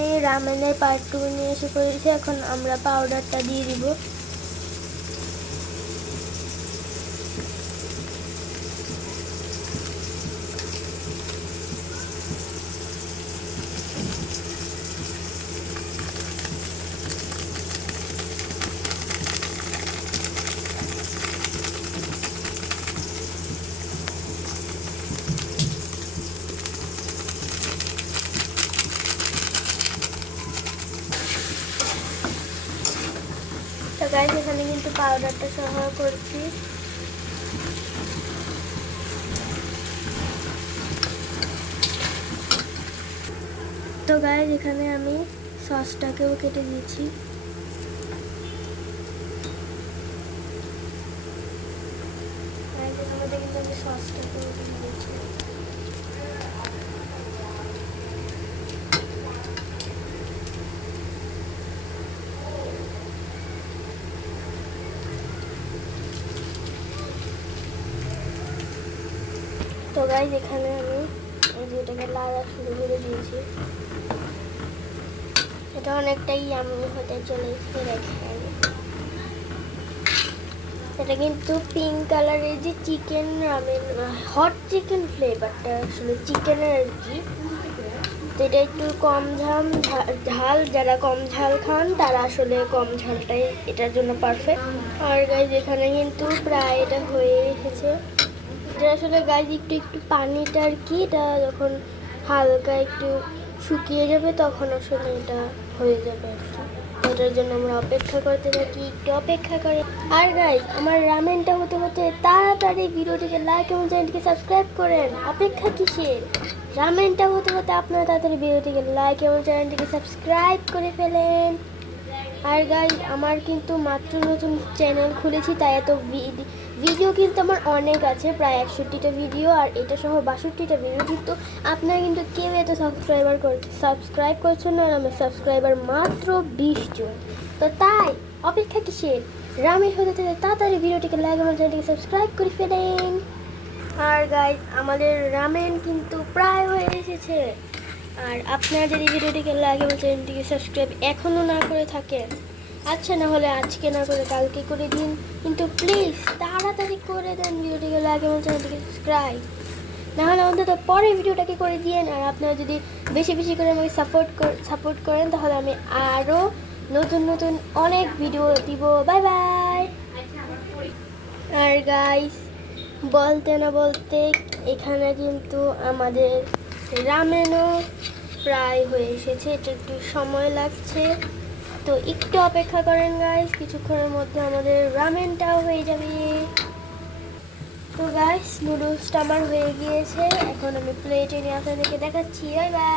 আমি রামেনের পার্ট 2 নিয়ে এসে করেছি। এখন আমরা পাউডারটা দিয়ে দিব। তো গাইস এখানে কিন্তু পাউডারটা সহ করছি। তো গাইস এখানে আমি সসটাকেও কেটে দিয়েছি। কিন্তু আমি সসটাকেও কেটে দিয়েছি। তো গাইস এখানে আমি এই যে এটাকে লাগা শুরু করে দিয়েছি। এটা অনেকটাই ইয়ামি হতে চলেছে। দেখেন এটা কিন্তু পিঙ্ক কালারের যে চিকেন রামেন, হট চিকেন ফ্লেভারটা আসলে চিকেনের আর কি। তো এটা একটু কম ঝাল, যারা কম ঝাল খান তারা আসলে কম ঝালটাই এটার জন্য পারফেক্ট। আর গাইস এখানে কিন্তু প্রায় এটা হয়ে এসেছে। এটা আসলে গাইস একটু একটু পানিটা আর কি, এটা যখন হালকা একটু শুকিয়ে যাবে তখন আসলে এটা হয়ে যাবে আর কি। এটার জন্য আমরা অপেক্ষা করতে থাকি, একটু অপেক্ষা করে। আর গাইস আমার রামেনটা হতে হতে তাড়াতাড়ি ভিডিওটিকে লাইক এবং চ্যানেলটিকে সাবস্ক্রাইব করেন। অপেক্ষা কিসের? রামেনটা হতে হতে আপনারা তাড়াতাড়ি ভিডিওটিকে লাইক এবং চ্যানেলটিকে সাবস্ক্রাইব করে ফেলেন। আর গাইস আমার কিন্তু মাত্র নতুন চ্যানেল খুলেছি, তাই এত ভিডিও কিন্তু আমার অনেক আছে, প্রায় 61টা ভিডিও, আর এটা সহ 62টা ভিডিও। কিন্তু আপনারা কিন্তু কেউ এত সাবস্ক্রাইব করছেন না, আর আমার সাবস্ক্রাইবার মাত্র 20 জন। তো তাই অপেক্ষা কিসের? রামের হতে থেকে তাড়াতাড়ি ভিডিওটিকে লাইক এবং চ্যানেলটিকে সাবস্ক্রাইব করে ফেলেন। আর গাইস আমাদের রামেন কিন্তু প্রায় হয়ে এসেছে। আর আপনারা যদি ভিডিওটিকে লাইক এবং চ্যানেলটিকে সাবস্ক্রাইব এখনও না করে থাকেন, আচ্ছা না হলে আজকে না করে কালকে করে দিন, কিন্তু প্লিজ তাড়াতাড়ি করে দেন ভিডিওটিকে লাইক এবং চ্যানেলটিকে সাবস্ক্রাইব, না হলে অন্তত পরের ভিডিওটাকে করে দিয়েন। আর আপনারা যদি বেশি বেশি করে আমাকে সাপোর্ট করেন তাহলে আমি আরও নতুন নতুন অনেক ভিডিও দিব। Bye bye. আর গাইস বলতে না বলতে এখানে কিন্তু আমাদের রামেনও প্রায় হয়ে এসেছে। এটা একটু সময় লাগছে, তো একটু অপেক্ষা করেন গাইস, কিছুক্ষণের মধ্যে আমাদের রামেনটাও হয়ে যাবে। তো গাইস নুডলসটা আমার হয়ে গিয়েছে, এখন আমি প্লেটে নিয়ে আপনাদেরকে দেখাচ্ছি। Bye bye.